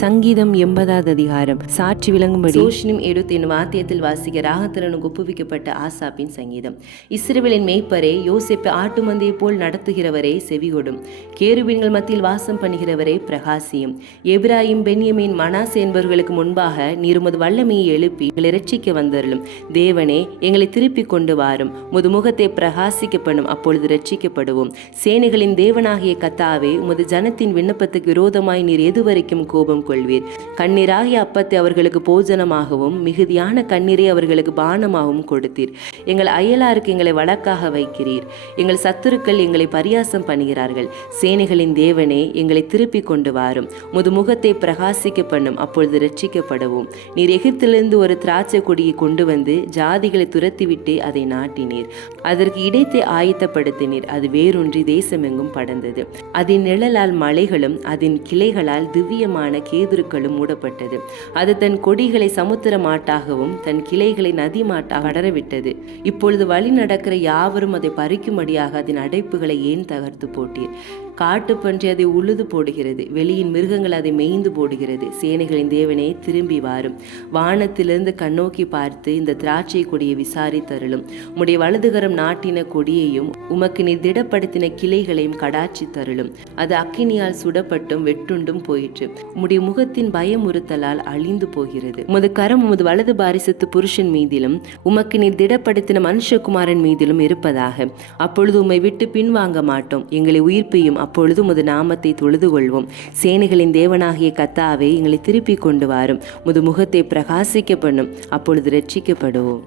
சங்கீதம் 80வது அதிகாரம். சாட்சி விளங்கும்படி சோஷினும் எடுத் என்னும் வாத்தியத்தில் வாசிக்க ராகத்திறனுக்கு ஒப்புவிக்கப்பட்ட ஆசாப்பின் சங்கீதம். இஸ்ரவேலின் மேய்ப்பரே, யோசேப்பை ஆட்டு மந்தையை போல் நடத்துகிறவரே செவிகொடும். கேருபீன்கள் மத்தியில் வாசம் பண்ணுகிறவரே பிரகாசியும். எபிராயிம், பென்யமீன், மனாசே என்பவர்களுக்கு முன்பாக நீர் உமது வல்லமையை எழுப்பி எங்களை இரட்சிக்க வந்தருளும். தேவனே, எங்களை திருப்பிக் கொண்டு வாரும். உமது முகத்தை பிரகாசிக்க பண்ணும், அப்பொழுது இரட்சிக்கப்படுவோம். சேனைகளின் தேவனாகிய கர்த்தாவே, உமது ஜனத்தின் விண்ணப்பத்துக்கு விரோதமாய் நீர் எதுவரைக்கும் கோபம் கொள்வீர்? கண்ணீராகிய அப்பத்தை அவர்களுக்கு போஜனமாகவும் மிகுதியான கண்ணீரை அவர்களுக்கு பானமாகவும் கொடுத்தீர். எங்கள் அயலாருக்கு எங்களை வழக்காக வைக்கிறீர். எங்கள் சத்துருக்கள் எங்களை பரியாசம் பண்ணுகிறார்கள். சேனைகளின் தேவனே, எங்களை திருப்பிக் கொண்டு வாரும். உமது முகத்தை பிரகாசிக்க பண்ணும், அப்பொழுது இரட்சிக்கப்படுவோம். நீர் எகிப்திலிருந்து ஒரு திராட்சை கொடியை கொண்டு வந்து ஜாதிகளை துரத்திவிட்டு அதை நாட்டினீர். அதற்கு இடத்தை ஆயத்தப்படுத்தினீர். அது வேரூன்றி தேசமெங்கும் படர்ந்தது. அதன் நிழலால் மலைகளும் அதன் கிளைகளால் திவ்யமான கேதுருக்களும் மூடப்பட்டது. அது தன் கொடிகளை சமுத்திர மாட்டாகவும் தன் கிளைகளை நதி மாட்டாக படரவிட்டது. இப்பொழுது வழி நடக்கிற யாவரும் அதை பறிக்கும்படியாக அதன் அடைப்புகளை ஏன் தகர்த்து போட்டீர்? காட்டு பன்றி அதை உழுது போடுகிறது, வெளியின் மிருகங்கள் அதை மேய்ந்து போடுகிறது. சேனைகளின் தேவனே, திரும்பி வாரும். வானத்திலிருந்து கண்ணோக்கி பார்த்து இந்த திராட்சை கொடியை விசாரித்தருளும். உம்முடைய வலதுகரம் நாட்டின கொடியையும் உமக்கு நீர் திடப்படுத்தின கிளைகளையும் கடாட்சி தருளும். அது அக்கினியால் சுடப்பட்டும் வெட்டுண்டும் போயிற்று. உம்முடைய முகத்தின் பயமுறுத்தலால் அழிந்து போகிறது. உமது கரம் உமது வலது பாரிசத்து புருஷன் மீதிலும் உமக்கு நீர் திடப்படுத்தின மனுஷகுமாரன் மீதிலும் இருப்பதாக. அப்பொழுது உம்மை விட்டு பின்வாங்க மாட்டோம். எங்களை உயிர்ப்பையும் அப்பொழுது உமது நாமத்தை தொழுது கொள்வோம். சேனைகளின் தேவனாகிய கர்த்தாவே, எங்களை திருப்பிக் கொண்டு வாரும். உமது முகத்தை பிரகாசிக்க பண்ணும், அப்பொழுது இரட்சிக்கப்படுவோம்.